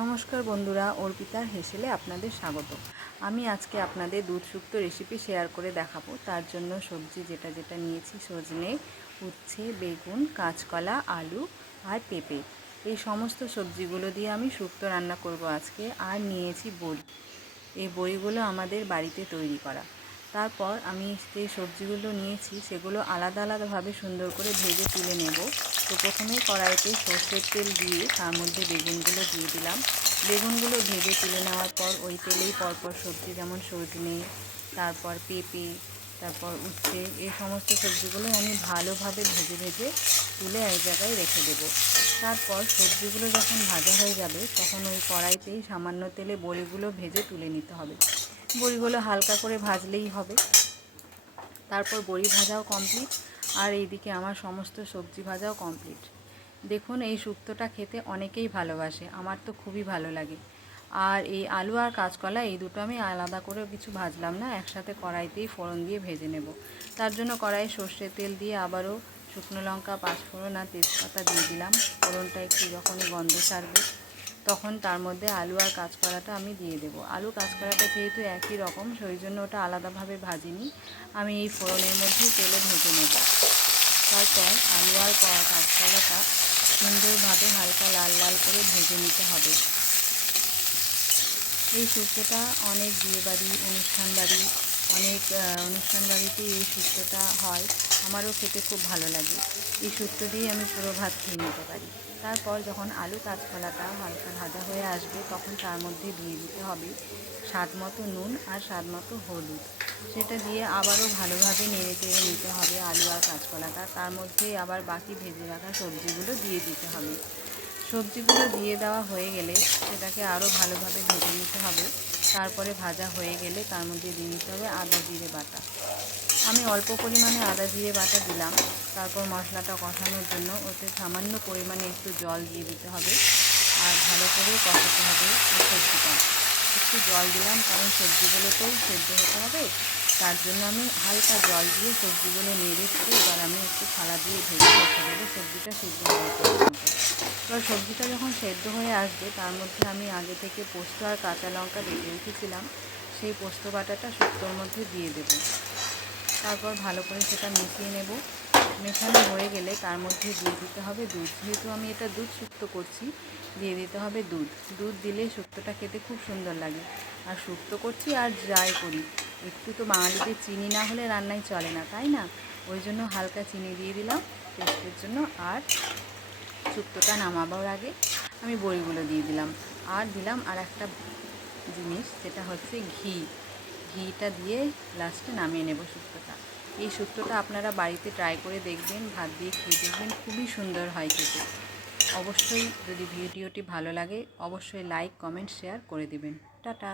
নমস্কার বন্ধুরা, অর্পিতার হেসেলে আপনাদের স্বাগত। আমি আজকে আপনাদের দুধ শুক্তো রেসিপি শেয়ার করে দেখাবো। তার জন্য সবজি যেটা নিয়েছি, সজনে, উচ্ছে, বেগুন, কাঁচকলা, আলু আর পেঁপে। এই সমস্ত সবজিগুলো দিয়ে আমি শুক্তো রান্না করব আজকে। আর নিয়েছি বড়ি। এই বড়িগুলো আমাদের বাড়িতে তৈরি করা। তারপর আমি যে সবজিগুলো নিয়েছি সেগুলো আলাদা আলাদাভাবে সুন্দর করে ভেজে তুলে নেব। তো প্রথমেই কড়াইতে সর্ষের তেল দিয়ে তার মধ্যে বেগুনগুলো দিয়ে দিলাম। বেগুনগুলো ভেজে তুলে নেওয়ার পর ওই তেলেই পরপর সবজি যেমন সজনে, তারপর পেঁপে, তারপর উচ্ছে, এই সমস্ত সবজিগুলো আমি ভালোভাবে ভেজে ভেজে তুলে এক জায়গায় রেখে দেব। তারপর সবজিগুলো যখন ভাজা হয়ে যাবে তখন ওই কড়াইতেই সামান্য তেলে বড়িগুলো ভেজে তুলে নিতে হবে। বড়িগুলো হালকা করে ভাজলেই হবে। তারপর বড়ি ভাজাও কমপ্লিট, আর এইদিকে আমার সমস্ত সবজি ভাজাও কমপ্লিট। দেখুন, এই শুক্তোটা খেতে অনেকেই ভালোবাসে, আমার তো খুবই ভালো লাগে। আর এই আলু আর কাঁচকলা এই দুটো আমি আলাদা করে কিছু ভাজলাম না, একসাথে কড়াইতেই ফোড়ন দিয়ে ভেজে নেব। তার জন্য কড়াইয়ে সর্ষের তেল দিয়ে আবারও শুকনো লঙ্কা, পাঁচফোড়ন আর তেজপাতা দিয়ে দিলাম। ফোড়নটা একটু যখনই গন্ধ ছাড়বে তখন তার মধ্যে আলু আর কাঁচকলাটা আমি দিয়ে দেবো। আলু কাঁচকলাটা যেহেতু একই রকম, সেই জন্য ওটা আলাদাভাবে ভাজিনি, আমি এই ফোড়নের মধ্যেই তেলে ভেজে নেব। তারপর আলু আর কাঁচকলাটা সুন্দরভাবে হালকা লাল লাল করে ভেজে নিতে হবে। এই শুক্তোটা অনেক বিয়েবাড়ি, অনুষ্ঠান বাড়িতেই এই শুক্তোটা হয়। আমারও খেতে খুব ভালো লাগে। এই শুক্তো দিয়ে আমি পুরো ভাত খেয়ে নিতে পারি। তারপর যখন আলু কাঁচকলাটা হালকা ভাজা হয়ে আসবে তখন তার মধ্যে দিয়ে দিতে হবে স্বাদ মতো নুন আর স্বাদ মতো হলুদ। সেটা দিয়ে আবারও ভালোভাবে নেড়ে চেড়ে নিতে হবে আলু আর কাঁচকলাটা। তার মধ্যে আবার বাকি ভেজে রাখা সবজিগুলো দিয়ে দিতে হবে। সবজিগুলো দিয়ে দেওয়া হয়ে গেলে সেটাকে আরও ভালোভাবে ভেজে নিতে হবে। তারপরে ভাজা হয়ে গেলে তার মধ্যে দিয়ে নিতে হবে আদা জিরে বাটা। আমি অল্প পরিমাণে আদা জিরে বাটা দিলাম। তারপর মশলাটা কষানোর জন্য ওতে সামান্য পরিমাণে একটু জল দিয়ে দিতে হবে, আর ভালো করে কষাতে হবে এই সবজিটা। একটু জল দিলাম কারণ সবজিগুলোতেও সেদ্ধ হতে হবে। তার জন্য আমি হালকা জল দিয়ে সবজিগুলো নেড়ে চেড়ে এবার আমি একটু থালা দিয়ে ভেজে রেখে দেবো সবজিটা সিদ্ধ হওয়ার পর্যন্ত। এবার সবজিটা যখন সেদ্ধ হয়ে আসবে তার মধ্যে আমি আগে থেকে পোস্ত আর কাঁচা লঙ্কা বেটে রেখেছিলাম, সেই পোস্ত বাটাটা শুক্তোর মধ্যে দিয়ে দেব। তারপর ভালো করে সেটা মিশিয়ে নেব। মেশানো হয়ে গেলে তার মধ্যে দিয়ে দিতে হবে দুধ। যেহেতু আমি এটা দুধ শুক্তো করছি, দিয়ে দিতে হবে দুধ। দুধ দিলে শুক্তোটা খেতে খুব সুন্দর লাগে। আর শুক্তো করছি আর যাই করি, একটু তো বাঙালিদের চিনি না হলে রান্নায় চলে না, তাই না? ওই জন্য হালকা চিনি দিয়ে দিলাম টেস্টের জন্য। আর শুক্তোটা নামাবার আগে আমি বড়িগুলো দিয়ে দিলাম। আর দিলাম আর একটা জিনিস, যেটা হচ্ছে ঘিটা দিয়ে লাস্টে নামিয়ে নেব শুক্তোটা। এই শুক্তোটা আপনারা বাড়িতে ট্রাই করে দেখবেন, ভাত দিয়ে খেয়ে দেখবেন, খুবই সুন্দর হয় খেতে। অবশ্যই যদি ভিডিওটি ভালো লাগে অবশ্যই লাইক, কমেন্ট, শেয়ার করে দিবেন। টাটা।